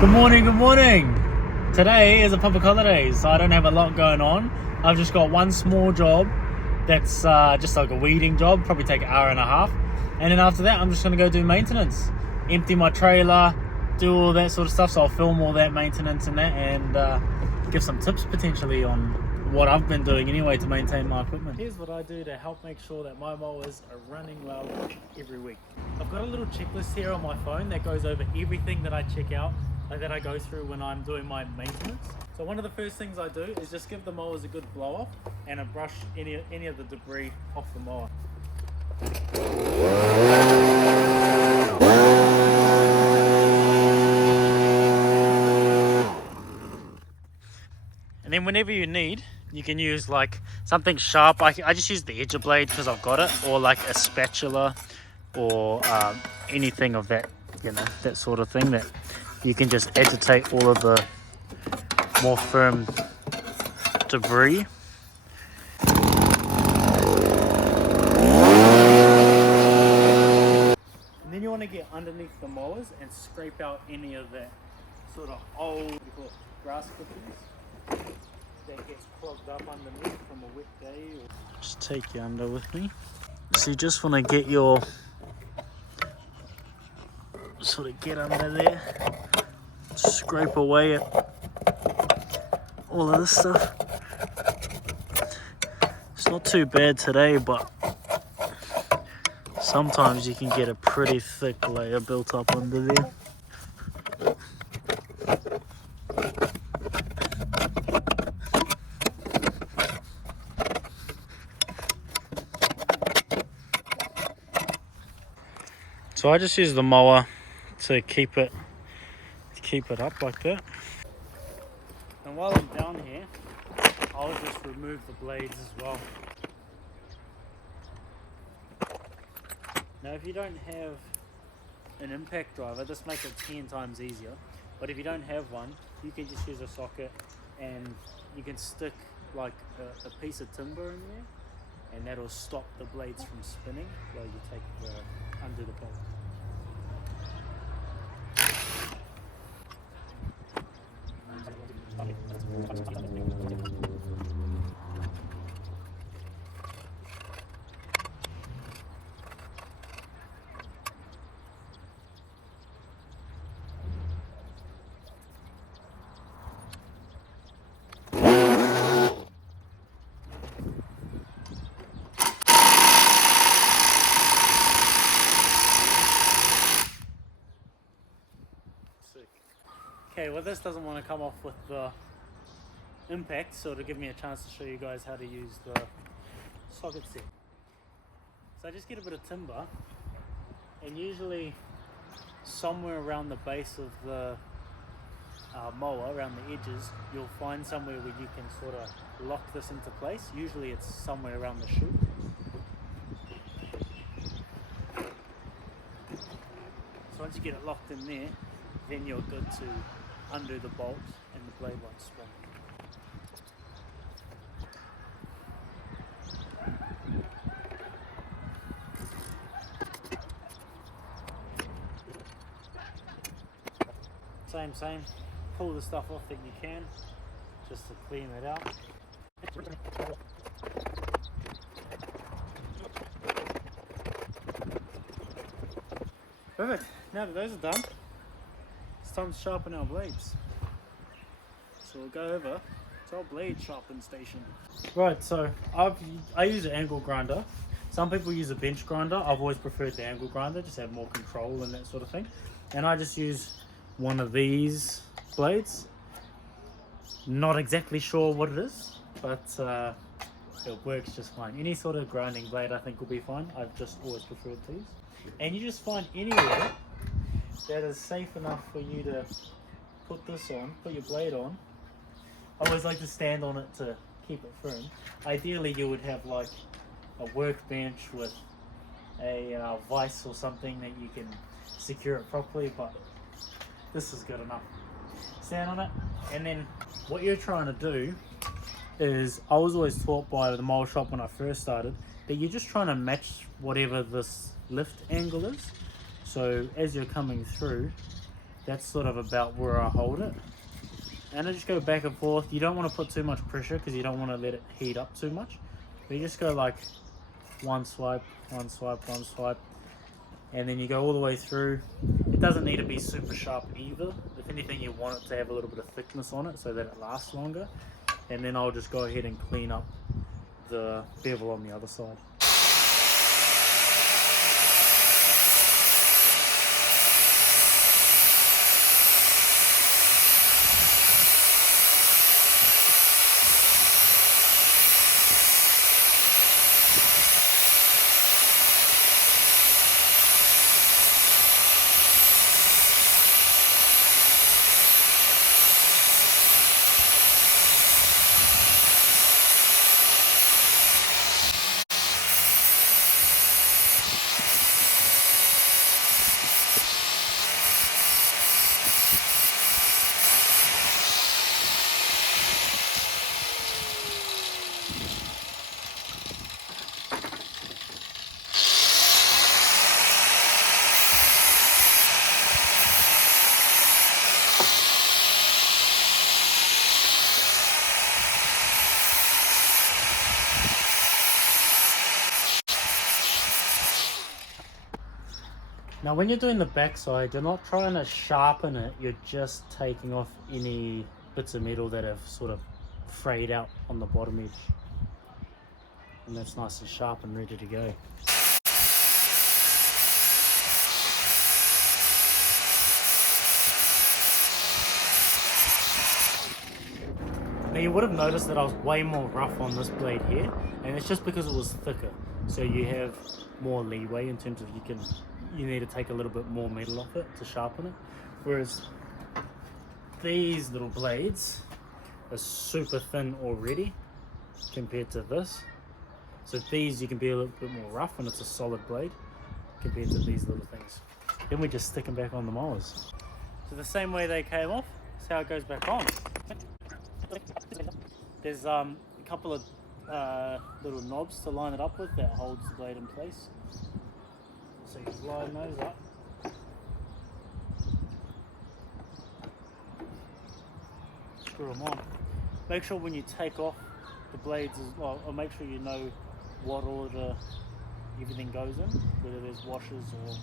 Good morning, good morning. Today is a public holiday, so I don't have a lot going on. I've just got one small job that's just like a weeding job, probably take an hour and a half. And then after that, I'm just gonna go do maintenance, empty my trailer, do all that sort of stuff. So I'll film all that maintenance and that, and give some tips potentially on what I've been doing anyway to maintain my equipment. Here's what I do to help make sure that my mowers are running well every week. I've got a little checklist here on my phone that goes over everything that I check out, that I go through when I'm doing my maintenance. So one of the first things I do is just give the mowers a good blow off and brush any of the debris off the mower. And then whenever you need, you can use like something sharp. I just use the edger blade because I've got it, or like a spatula, or anything of that, that sort of thing that you can just agitate all of the more firm debris. And then you want to get underneath the mowers and scrape out any of that sort of old grass clippings that gets clogged up underneath from a wet day. Just take you under with me. So you just want to get your get under there, scrape away at all of this stuff. It's not too bad today, but sometimes you can get a pretty thick layer built up under there. So I just use the mower to keep it up like that. And while I'm down here, I'll just remove the blades as well. Now if you don't have an impact driver, this makes it 10 times easier. But if you don't have one, you can just use a socket and you can stick like a piece of timber in there, and that'll stop the blades from spinning while you undo the bolt. Okay, well this doesn't want to come off with the impact, so to give me a chance to show you guys how to use the socket set. So I just get a bit of timber, and usually somewhere around the base of the mower, around the edges, you'll find somewhere where you can sort of lock this into place. Usually it's somewhere around the chute. So once you get it locked in there, then you're good to undo the bolt and the blade won't spin. Same, pull the stuff off that you can, just to clean it out. Perfect, now that those are done, it's time to sharpen our blades. So we'll go over to our blade sharpen station. Right, so I use an angle grinder. Some people use a bench grinder. I've always preferred the angle grinder, just have more control and that sort of thing. And I just use one of these blades. Not exactly sure what it is, but it works just fine. Any sort of grinding blade I think will be fine. I've just always preferred these. And you just find anywhere that is safe enough for you to put this on, put your blade on. I always like to stand on it to keep it firm. Ideally you would have like a workbench with a vise or something that you can secure it properly, but this is good enough. Stand on it, and then what you're trying to do is, I was always taught by the mower shop when I first started, that you're just trying to match whatever this lift angle is. So as you're coming through, That's sort of about where I hold it. And I just go back and forth. You don't want to put too much pressure because you don't want to let it heat up too much. But you just go like one swipe, one swipe, one swipe. And then you go all the way through. It doesn't need to be super sharp either. If anything, you want it to have a little bit of thickness on it so that it lasts longer. And then I'll just go ahead and clean up the bevel on the other side. Now when you're doing the backside, you're not trying to sharpen it, you're just taking off any bits of metal that have sort of frayed out on the bottom edge. And that's nice and sharp and ready to go. Now you would have noticed that I was way more rough on this blade here, and it's just because it was thicker. So you have more leeway in terms of you need to take a little bit more metal off it to sharpen it. Whereas these little blades are super thin already compared to this. So these you can be a little bit more rough and it's a solid blade compared to these little things. Then we just stick them back on the mowers. So the same way they came off, that's how it goes back on. There's a couple of little knobs to line it up with that holds the blade in place. So you line those up. Screw them on. Make sure when you take off the blades as well, or make sure you know what order everything goes in, whether there's washers or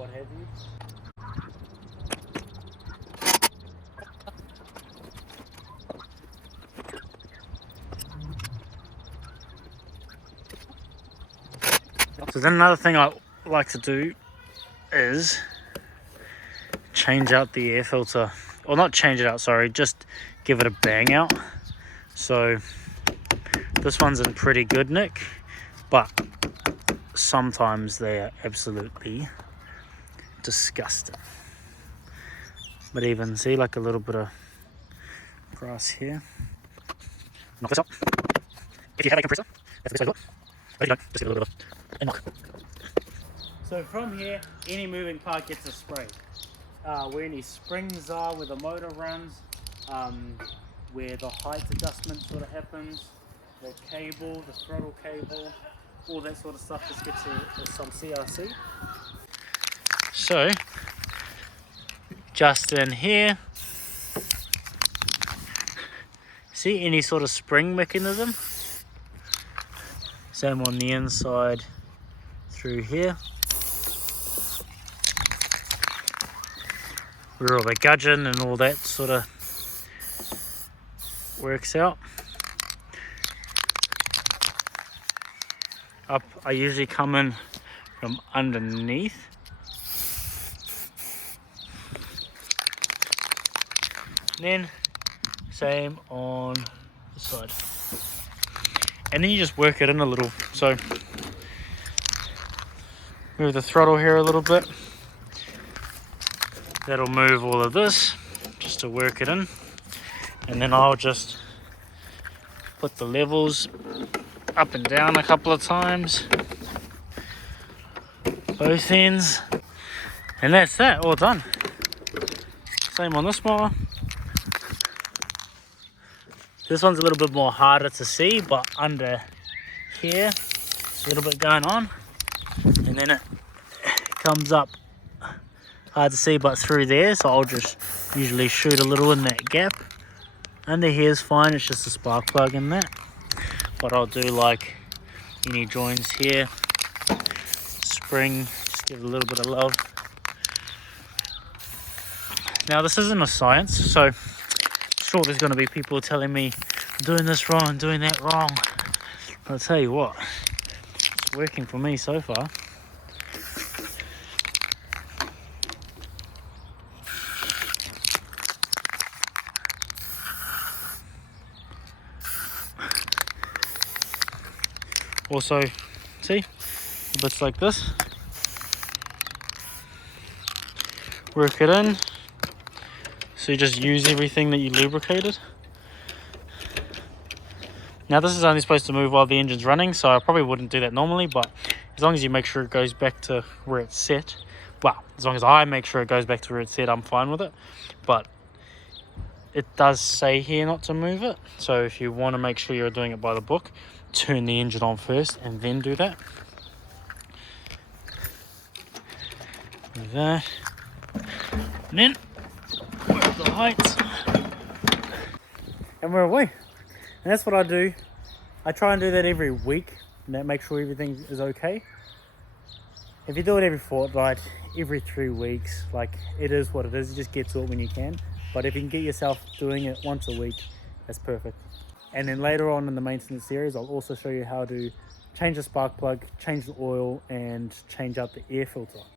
what have you. So then another thing I like to do is change out the air filter, or not change it out, sorry, just give it a bang out. So this one's in pretty good nick, but sometimes they are absolutely disgusting. But even see, like a little bit of brass here. Knock this up. If you have a compressor, that's the best way to do it. But if you don't, just get a little bit of a knock. So from here, any moving part gets a spray. Where any springs are, where the motor runs, where the height adjustment sort of happens, the cable, the throttle cable, all that sort of stuff just gets some CRC. So, just in here, see any sort of spring mechanism? Same on the inside through here. Where all the gudgeon and all that sort of works out. Up, I usually come in from underneath. Then same on the side. And then you just work it in a little. So move the throttle here a little bit. That'll move all of this just to work it in. And then I'll just put the levels up and down a couple of times, both ends, and that's that, all done. Same on this mower. This one's a little bit more harder to see, but under here, there's a little bit going on, and then it comes up hard to see but through there, so I'll just usually shoot a little in that gap. Under here is fine, it's just a spark plug in that. But I'll do like any joints here, spring, just give it a little bit of love. Now this isn't a science, so sure there's going to be people telling me doing this wrong, doing that wrong. But I'll tell you what, it's working for me so far. Also, see, bits like this, work it in, so you just use everything that you lubricated. Now this is only supposed to move while the engine's running, so I probably wouldn't do that normally, but as long as you make sure it goes back to where it's set, well, as long as I make sure it goes back to where it's set, I'm fine with it. But it does say here not to move it, so if you want to make sure you're doing it by the book, turn the engine on first and then do that. Like that. And then work the heights. And we're away. And that's what I do. I try and do that every week, and that makes sure everything is okay. If you do it every fortnight, every 3 weeks, like, it is what it is. You just get to it when you can. But if you can get yourself doing it once a week, that's perfect. And then later on in the maintenance series, I'll also show you how to change the spark plug, change the oil, and change out the air filter.